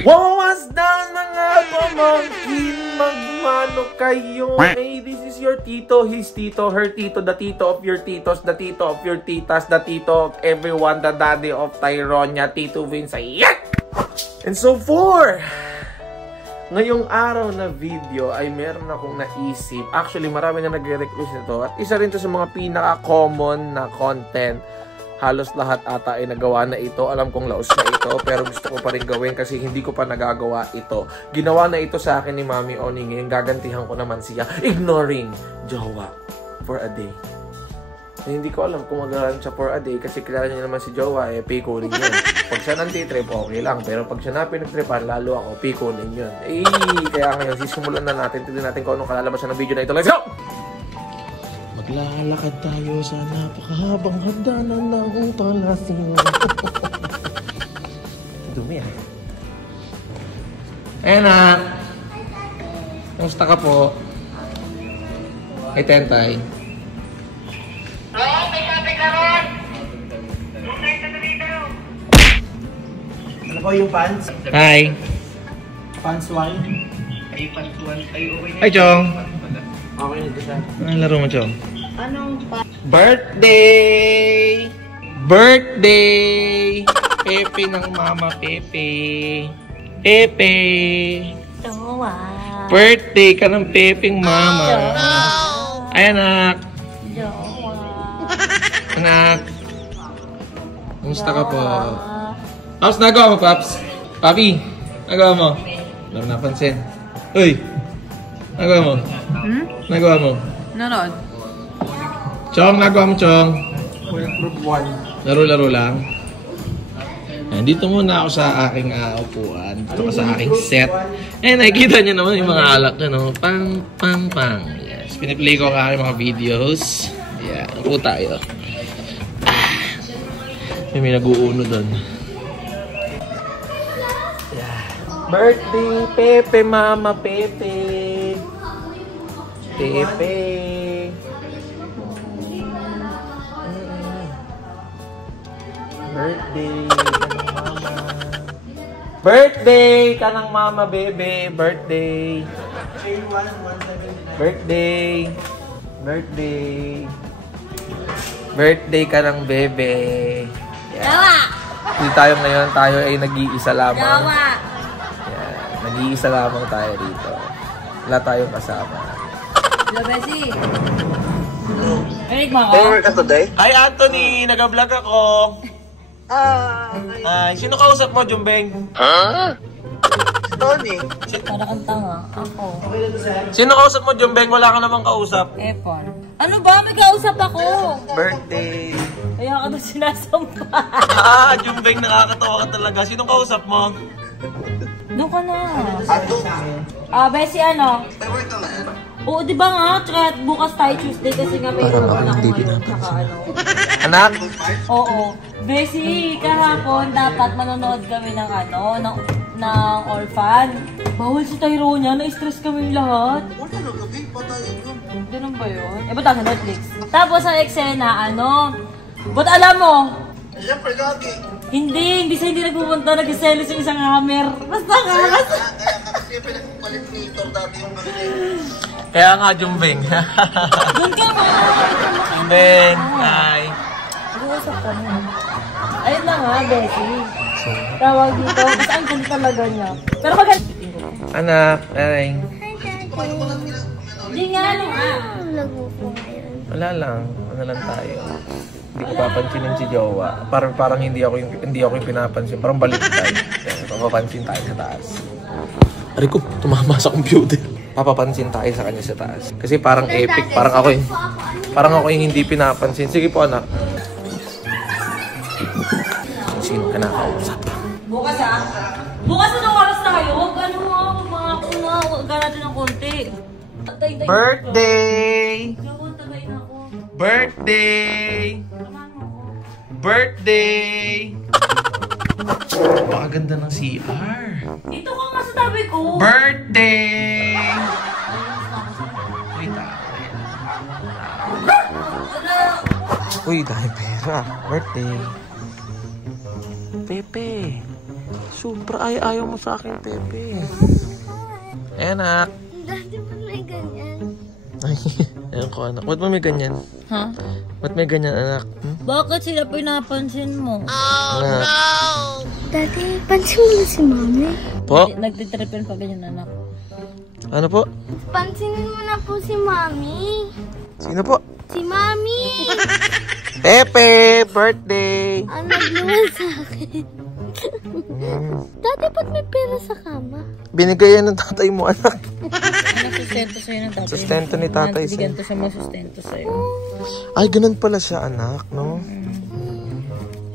What's down mga pamangkin? Magmano kayo? Hey, this is your tito, his tito, her tito, the tito of your titos, the tito of your titas, the tito of everyone, the daddy of Tyronia, Tito Vince. And so for ngayong araw na video ay meron akong naisip. Actually, marami na nagre-request nito. At isa rin to sa mga pinaka-common na content. Halos lahat ata ay nagawa na ito. Alam kong laos na ito. Pero gusto ko pa rin gawin kasi hindi ko pa nagagawa ito. Ginawa na ito sa akin ni Mami Oni. Ngayon gagantihan ko naman siya. Ignoring jowa for a day. Eh, hindi ko alam kung magalan siya for a day kasi kilala niya naman si jowa. Eh, pikunin yun. Pag siya nantitrip, okay lang. Pero pag siya na pinagtripan, lalo ako, pikunin yun. Eh, kaya ngayon, sisimulan na natin. Tignan natin kung anong kalalabasan ng video na ito. Let's go! Maglalakad tayo sa napakahabang hagdanan ng palasin. Dumi ah. Ayan na. Kamusta ka po? Ay, Tentay. May sabi ka ron! Ano po yung pants? Hi. Pants one? Ay, pantuan. Ay, okay na. Hi, Chong. Okay na ito siya. Anong laro mo, Chong? Anong pa? Birthday! Birthday! Pepe ng Mama Pepe. Pepe! Jowa. Birthday ka ng Pepeng Mama. Ay, anak. Jowa. Anak. Kumusta ka po? Paps, nagawa mo, Paps? Papi, nagawa mo? Wala mo napansin. Uy! Nagawa mo? Nagawa mo? Nanood. Chong, nagawa mo, Chong? Group 1. Laro-laro lang. Dito muna ako sa aking upuan. Dito ka sa aking set. Eh, nakikita nyo naman yung mga alak na, no? Pang, pang, pang. Yes. Piniplay ko ang aking mga videos. Yeah, upo tayo. May nag-uuno doon. Yeah. Birthday, Pepe, Mama, Pepe. Pepe. Birthday ka ng mama. Birthday ka ng mama, bebe. Birthday. Birthday. Birthday. Birthday ka ng bebe. Jowa! Hindi tayo ngayon. Tayo ay nag-iisa lamang. Jowa! Yeah. Nag-iisa lamang tayo rito. Wala tayong kasama. Hello, Bessie. Eric mo ako? Work ka today? Hi, Anthony! Nag-vlog ako. Ay, sino kausap mo, Jumbeng? Tony. Para kang tanga. Ako. Sino kausap mo, Jumbeng? Wala ka namang kausap. Epon. Ano ba? May kausap ako. Birthday. Kaya ka doon sinasampa. Jumbeng, nakakatawa ka talaga. Sino kausap mo? Doon ka na. Bessie, ano? May work ka man? Oo, di ba nga? Tsaka bukas tayo Tuesday kasi nga may program ako ngayon. Tsaka ano. Anak? Oo. Bessie, kahapon dapat manonood kami ng ano, ng orphan. Bawal si Tyronia, na-stress kami lahat. Wala na gabi, patayin yun. Ganun ba yun? Eh, ba't sa Netflix? Tapos ang eksena, ano? Ba't alam mo? Siyempre, gagi. Hindi siya hindi nagpupunta, nag-selos yung isang hammer. Basta nga, basta. Kaya kasi pinagpalit ni Tor dati yung gabi. Kaya nga, Jumbeng. Doon ka nga. Ben, hi. Nag-uusap kami. Ayun na nga, Bessie. Tawag dito. Basta ang ganda talaga niya. Pero maganda. Anak, ay. Hindi nga, ano nga. Wala lang. Ano lang tayo. Hindi ko papansinin si Jowa. Parang hindi ako yung pinapansin. Parang baliktad. Papapansin tayo sa taas. Ari ko, tumama sa computer. Papapansin tayo sa kanya sa taas. Kasi parang epic. Parang ako yung hindi pinapansin. Sige po, anak. Sino ka nakausap? Bukas Bukas na oras na kayo. Huwag ano mga kuna. Huwag ka natin ng konti. Birthday! Tagay na ako. Birthday! Birthday! Napakaganda ng CR. Dito ka nga sa tabi ko. Birthday! Uy, Uy, dahil pera. Birthday. Pepe. sobra. Ayaw mo sa akin, Pepe. Ayan, anak. Dati ba't may ganyan? Ay, ayan ko, anak. Ba't mo may ganyan? Ha? Ba't may ganyan, anak? Bakit sila pinapansin mo? Anak. Dati, pansin mo na si Mami. Po? Nagtitripan pa ganyan, anak. Ano po? Pansinin mo na po si Mami. Sino po? Si Mami! Pepe! Birthday! Ang nagluwan sa akin. Dati, ba't may pera sa kama? Binigay yan ng tatay mo, anak. Ano sustento sa'yo ng tatay? Sustento ni tatay sa'yo. Bigyan to siya mga sustento sa'yo. Ay, ganun pala siya, anak, no?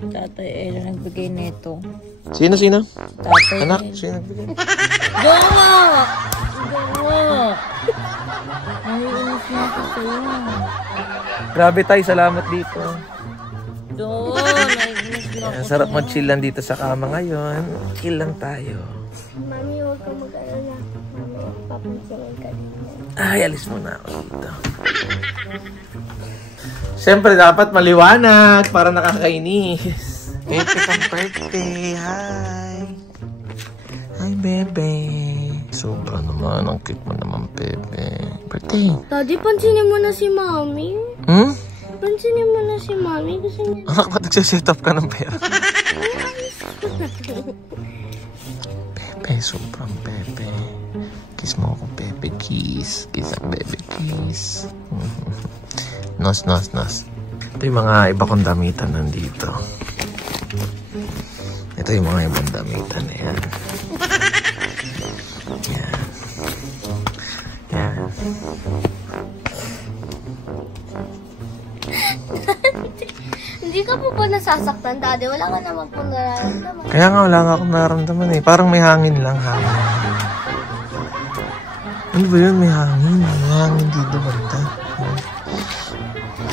Yung tatay, nagbigay neto. Sino? Tatay, Anak, sino nagbigay? Gawa! Gawa! Naiinis na ako sa'yo. Grabe tayo, salamat dito. Doon, naiinis na ako. Ang sarap mag-chill lang dito sa kama ngayon. Chill lang tayo. Mami, huwag kang mag-alala. Mami, papansinin ka dito. Ay, alis muna ako dito. Siyempre, dapat maliwanag para nakakainis. Pepe kang birthday. Hi. Hi, bebe. Sobra naman. Ang cute mo naman, Pepe. Birthday. Daddy, pansinin mo na si Mami. Hmm? Pansinin mo na si Mami kasi niya. Anak, ba't nagsiset up ka ng pera? Pepe, sobrang Pepe. Kiss mo ako, Pepe. Kiss. Kiss ang Pepe. Kiss. Nos. Ito yung mga iba kong damitan nandito. Ito yung mga ibang damitan. Ayan. Yan. Yan. Hindi ka po ba nasasaktan, Daddy? Wala ka naman po nararamdaman. Kaya nga wala nga akong nararamdaman eh. Parang may hangin lang. Hangin. Ano ba yun? May hangin. May hangin dito banda.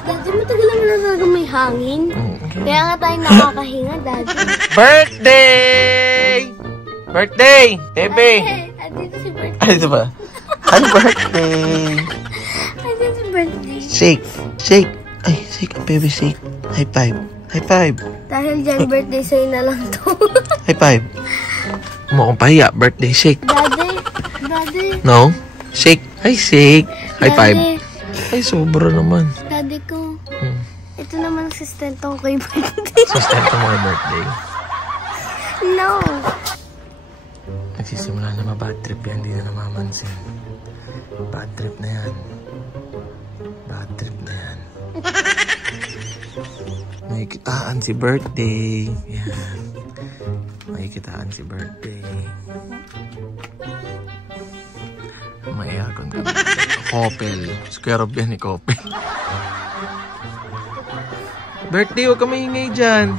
Daddy, matagal naman na talaga may hangin. Okay. Kaya nga tayo nakakahinga, Daddy. Birthday! Birthday! Pepe! Andito si birthday. Ano ito ba? Happy birthday! Andito si birthday. Shake! Shake! Ay, shake. Pepe, shake. High five. High five. Dahil dyan, birthday sa'yo na lang to. High five. Mukhang pahiya. Birthday shake. Daddy. No? Shake. Ay, shake. High five. Daddy, Ay, sobra naman. Daddy ko. Hmm. Ito naman ang sustento ko kay birthday. Sustento mo kay birthday. No. Nagsisimula na ma-bad trip yan. Hindi na namamansin. Bad trip na yan. Bad trip na yan. May kitaan si birthday. Yan. May kitaan si birthday. May aircon ka. Kopel. Square of yan ni Kopel. Birthday, huwag ka maingay dyan.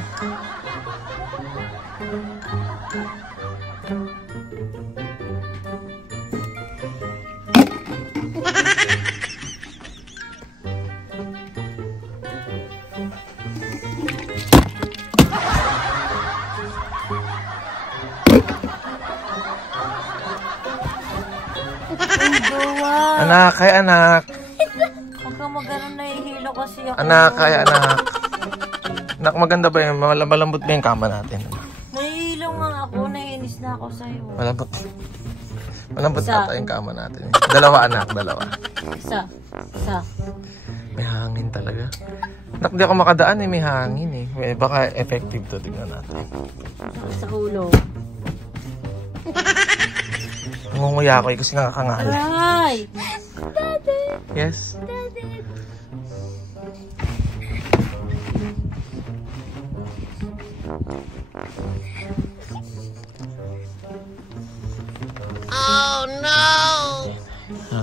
Anak, kay anak. Huwag kang magano'n, nahihilo kasi ako. Anak, kay anak. Anak, maganda ba yun? Malambot ba yung kama natin? Nahihilo nga ako, naiinis na ako sa'yo. Malambot. Malambot Isa. ata yung kama natin. Dalawa, anak, dalawa. Isa. May hangin talaga. Anak, di ako makadaan eh. May hangin eh. Baka effective to. Tignan natin. Sa ulo. Ngunguya ako eh kasi nakakangal. Aray! Yes? Oh, no!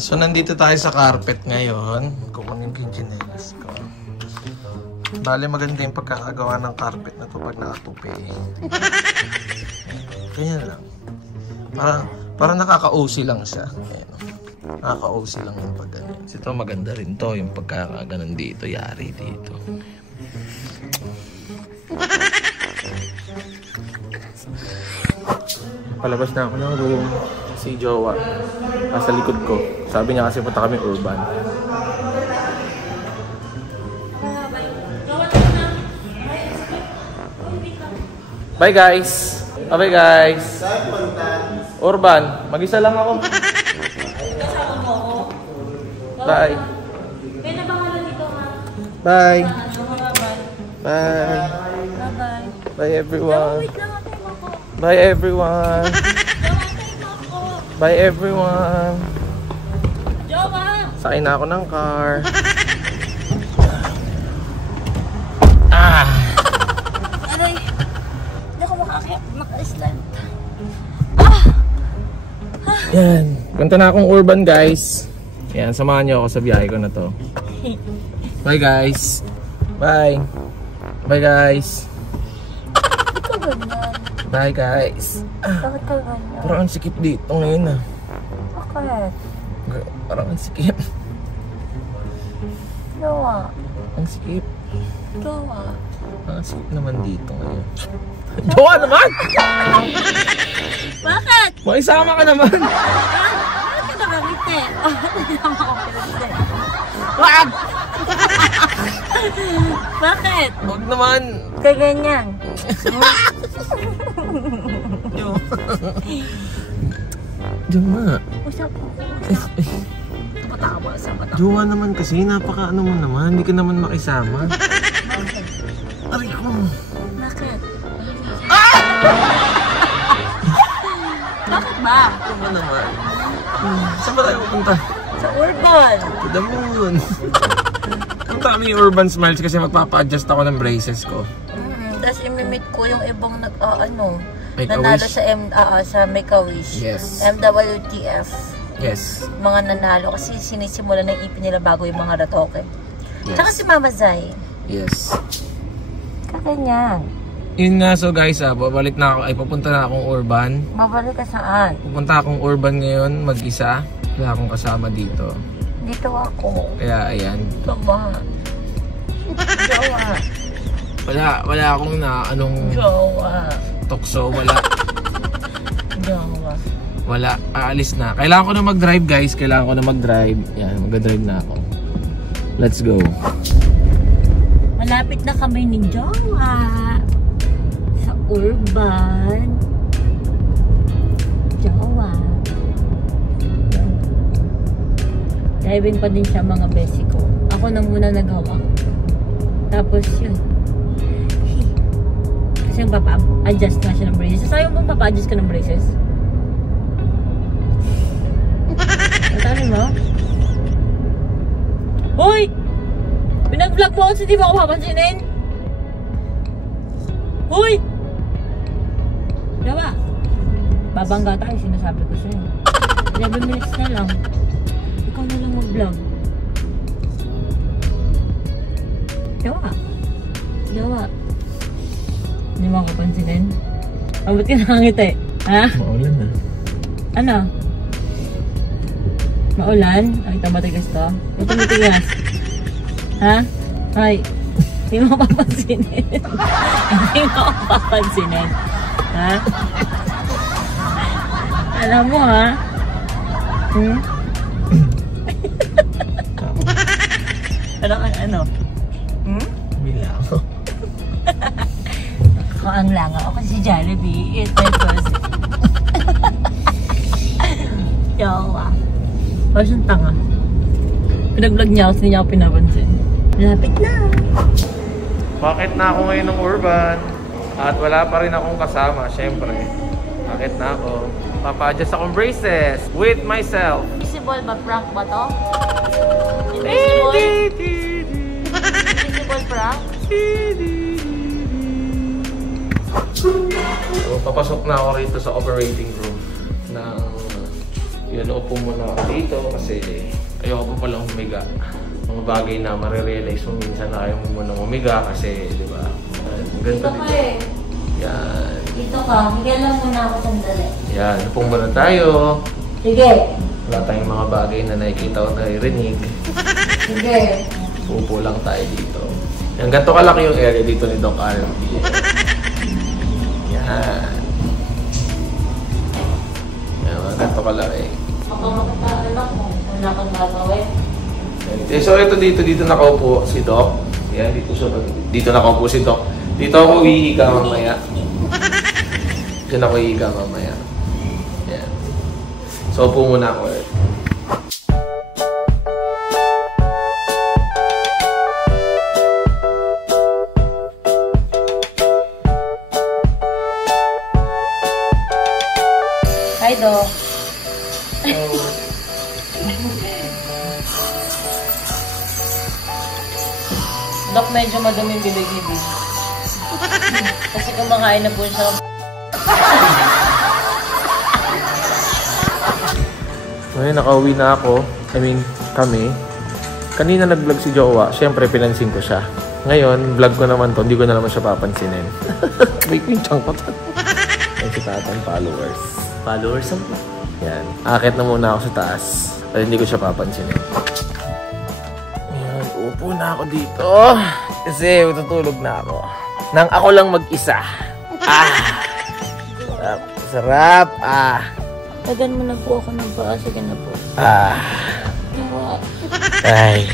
So, nandito tayo sa carpet ngayon. Kukunin ko yung chinelas ko. Bale, maganda yung pagkakagawa ng carpet na to pag nakatupi. Ganyan lang. Parang nakaka-OC lang siya. Ayan, nakaka-OC lang yung pag ganyan. Ito maganda rin to, yung pagkakaganon dito, yari dito. Palabas na ako ng room. Si Jowa. Nasa likod ko. Sabi niya kasi punta kami urban. Bye guys! Okay guys. Urban, mag-isa lang ako. Kasama mo ako. Bye. May nabangalan dito ha. Bye. Bye. Bye. Bye-bye. Bye everyone. Wait lang ako ako. Bye everyone. ako. Bye everyone. Jowa! Sakay na ako ng car. Aray! Hindi ako maka-slide. Yan. Punta na akong Urban guys. Yan, samahan niyo ako sa biyahe ko na to. Bye guys. Bye. Bye guys. Bakit ka ganyan? Bye guys. Bakit ka ganyan? Parang ang sikip dito ngayon ah. Bakit? Parang ang sikip. Jowa. Ang sikip. Jowa. Ang sikip naman dito ngayon. Jowa naman! Bakit? Makisama ka naman! Bakit ka nakangiti? Hindi naman ako pinagsit. Wag! Bakit? Wag naman! Kaya ganyan. Jowa. Usap. Tumatawa sa mata. Jowa naman kasi, napaka ano mo naman, hindi ka naman makisama. Aray ko. Bakit? Bakit ba? Jowa naman. Saan ba tayo pupunta? Sa Urban. To the moon. Punta kami yung Urban Smiles kasi magpapa-adjust ako ng braces ko. Tapos imimit ko yung ibang Make a nanalo wish? sa Make a Wish. Yes. MWTF. Yes. Mga nanalo kasi sinisimulan ng ipin nila bago yung mga ratoke. Yes. Tsaka si Mama Zay. Yes. Kaganyan. Yun nga, so guys, babalik na ako, ay pupunta na akong Urban. Mabalik ka saan? Pupunta akong Urban ngayon, mag-isa. Wala akong kasama dito. Dito ako. Kaya, ayan. Jowa. Jowa. Wala akong anong Jowa. tukso, wala. Jowa. Wala, aalis na. Kailangan ko na mag-drive guys, kailangan ko na mag-drive. Yan, mag-drive na ako. Let's go. Malapit na kami ni Jowa. Sa Urban. Jowa. Driving pa din siya mga besi ko. Ako na muna naghawa. Tapos yun. Kasi yung papa-adjust nga siya ng braces. Sasayo mo papa-adjust ka ng braces? Natali mo? Hoy! Pinag-vlog mo kasi di mo ako papansinin? Hoy! Diba? Babangga tayo, sinasabi ko sa'yo. 11 minutes na lang. Ikaw na lang mag-vlog. Diba? Diba? Hindi mo ako pansinin? Ba't ka nakangiti? Ha? Maulan na. Ano? Maulan? Nakita ba tigas to? Ito matigas. Ha? Hay. Hindi mo papansinin. Hindi mo papansinin. Ha? Alam mo ha? Hmm? Ano? Hmm? Bilang. Ako ang langaw. Ako si Jollibee. It's my cousin. Yawa. O siyang tanga. Pinag-vlog niya ako, hindi niya ako pinapansin. Lapit na. Bakit na ako ngayon ng Urban? At wala pa rin akong kasama, syempre. Bakit na ako? Papa-adjust akong braces with myself. Invisible ba? Prank ba to? Invisible? Invisible prank? So, papasok na ako rito sa operating room ng yun, upo muna ako dito kasi ayoko pa palang humiga. Mga bagay na marirealize mo minsan na ayaw mo muna humiga kasi, di ba? Ganito Dito ka dito. eh. Yan. Dito ka. Higyan lang muna ako sandali. Yan. Upo muna tayo. Sige. Wala tayong mga bagay na nakikita o naririnig. Sige. Upo lang tayo dito. Yan. Ganito kalaki yung area dito ni Doc RB. Yan. Yan. Ganito kalaki. Ako makataanak mo. Wala kang gagawin. So ito dito nakaupo si Doc. Yan, dito nakaupo si Doc. Dito ako uhihiga mamaya. Diyan ako higa mamaya. Yan. So, upo muna ako ulit. Hi, Doc. Doc, medyo madumi yung bibig ni Bibi. Kasi kumakain na po siya. Ngayon, nakauwi na ako. Kami. Kanina nag-vlog si Jowa. Siyempre, pinansin ko siya. Ngayon, vlog ko naman to. Hindi ko na naman siya papansinin. May pinchang ko to. May si tatang followers. Followers ang po? Yan. Akit na muna ako sa taas. Pero hindi ko siya papansinin. Yan. Upo na ako dito. Kasi tutulog na ako. Nang ako lang mag-isa. Sarap. Tagan mo na po ako ng paa. Sige na po. Diwa. Ay.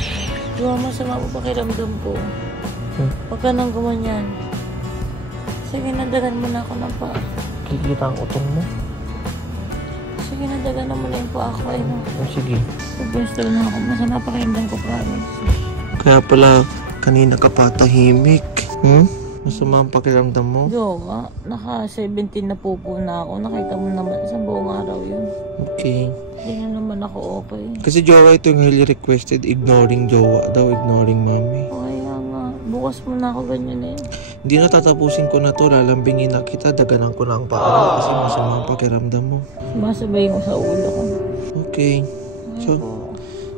Diwa, masama po pakiramdam ko. Huwag ka nang gumanyan. Sige na, dagan mo na ako ng paa. Kikita ang utong mo. Sige na, dagan mo na yung paa ko. Sige. Pag-best na ako. Masama pakiramdam ko, promise. Kaya pala, kanina ka pa tahimik. Masama ang pakiramdam mo? Jowa, naka-17 na po na ako. Nakita mo naman, isang buong araw yun. Okay. Hindi na naman ako okay. Kasi Jowa, ito yung highly requested. Ignoring Jowa daw, ignoring Mami. Kaya nga, bukas mo na ako ganyan eh. Hindi na tatapusin ko na to. Lalambingin na kita. Daganan ko na ang paa kasi masama ang pakiramdam mo. Sumasabay mo sa ulo ko. Okay. So,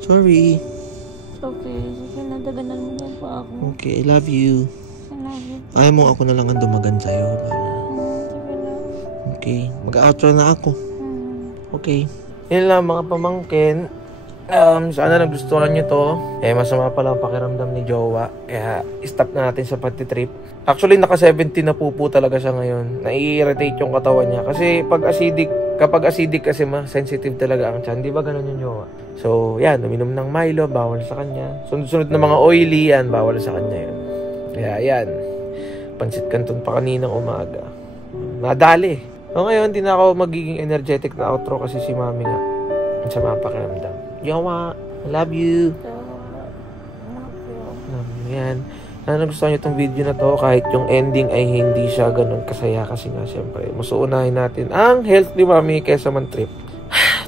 Sorry. it's okay. Sige na, daganan mo na pa ako. Okay, I love you. Salamat. Ayaw mo ako na lang ang dumagan sa'yo. Sige na. Okay. Mag-outro na ako. Okay. Yun lang mga pamangkin. Sana nagustuhan nyo to. Masama pala ang pakiramdam ni Jowa. Kaya stop na natin sa pati-trip. Actually, naka-17 na po talaga siya ngayon. Nai-irritate yung katawan niya. Kasi kapag acidic kasi sensitive talaga ang tiyan. Di ba ganun yung Jowa? So, yan. Uminom ng Milo, bawal sa kanya. Sunod-sunod na mga oily, yan. Bawal sa kanya yun. Kaya yan. Pansit Canton pa kaninang umaga. Nadali. So, ngayon, di na ako magiging energetic na outro kasi si Mami nga. Ang sama pakiramdam. Jowa, I love you. Yan. Sana nagustuhan nyo itong video na to kahit yung ending ay hindi siya ganun kasaya kasi nga syempre mas uunahin natin ang health ni Mami kaysa man trip.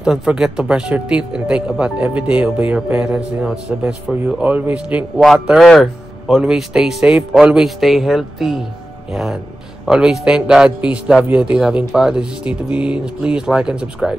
Don't forget to brush your teeth and take a bath every day. Obey your parents. You know it's the best for you. Always drink water. Always stay safe. Always stay healthy. Yan. Always thank God. Peace, love, unity, loving Father. This is Tito Beans. Please like and subscribe.